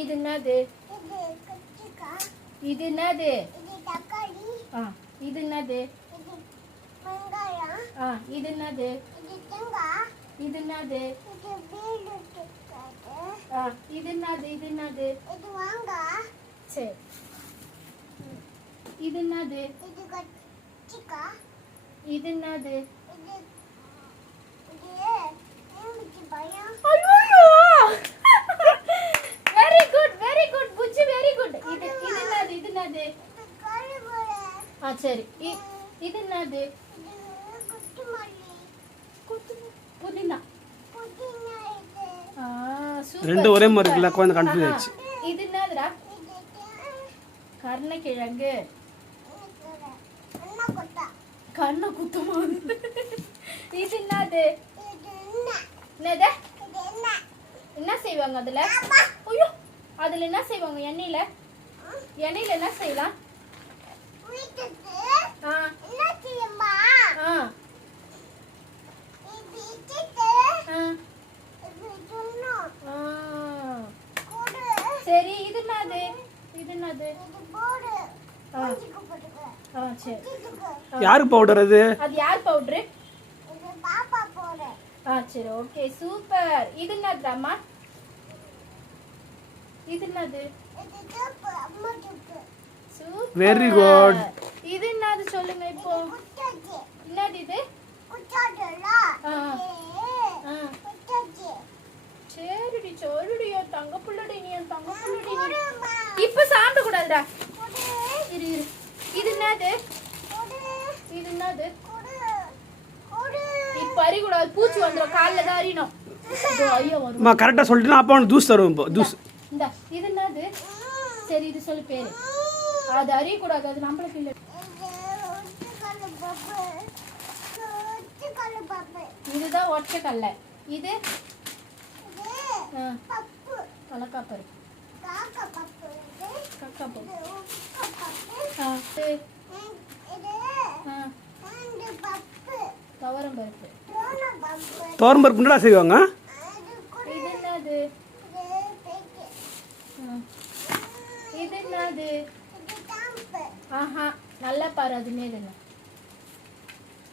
இது என்னது? இது என்னது? இது என்னது? இது என்னது? இது என்னது? இது என்னது? இது என்னது? சரி. இது என்னது? இது என்னது? வெரி குட் வெரி குட் புச்சி வெரி குட். இது என்னது? இது என்னது? சரி. இது என்னது? புதினா. ரெண்டு ஒரே மாதிரி இருக்குல்ல, கொஞ்சம் கன்ஃபியூஸ் ஆயிடுச்சு. இது என்னதுடா? கருணக்கிழங்கு. கண்ணை குத்துமா? இது என்னது? என்னது? என்ன செய்வாங்க அதுல? ஐயோ, அதுல என்ன செய்வாங்க? எண்ணெயில என்ன செய்யலாம்? சரி. இது என்னது? இது என்னது? யாரு பவுடர் அது? அது யார் பவுடர்? சரி ஓகே சூப்பர். இது என்னதுமா? இது என்னது? Super very good. இது என்னது சொல்லுங்க இப்போ? என்னது இது? சரிடி சொல்லுடி, என் தங்க புள்ளடி, நீ என் தங்க புள்ளடி. இப்ப சாப்பிட கூடாதுடா. இரு இரு. இது என்னது? இது என்னது? இப்ப அறிக்கூடாது, பூச்சி வந்துடும், காலில் தான் அறியணும். ஐயோ அம்மா கரெக்டாக சொல்லிட்டுனா அப்பா உனக்கு ஜூஸ் தருவோம். இப்போ ஜூஸ் இந்த இது என்னது? சரி இது சொல்லு பேரு. அது அறியக்கூடாது, அது நம்மளுக்கு இல்லை. இதுதான் ஒற்றைக்கல்ல. இது கலக்காப்பரு. துவரம் பருப்பு. துவரம் பருப்பு என்னடா செய்வாங்க? இது என்னது? இது என்னது? நல்லா பாரு. அது நேது என்ன?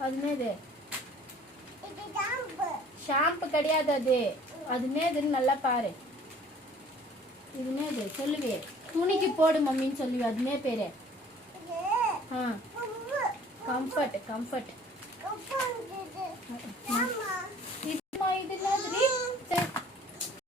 அது நேது? ஷாம்பு கிடையாது அது. அது நேதுன்னு நல்லா பாரு. இது நேது சொல்லுவே. துணிக்கு போடு மம்மின்னு சொல்லுவே. அது நே பேரு கம்ஃபர்ட். கம்ஃபர்ட்.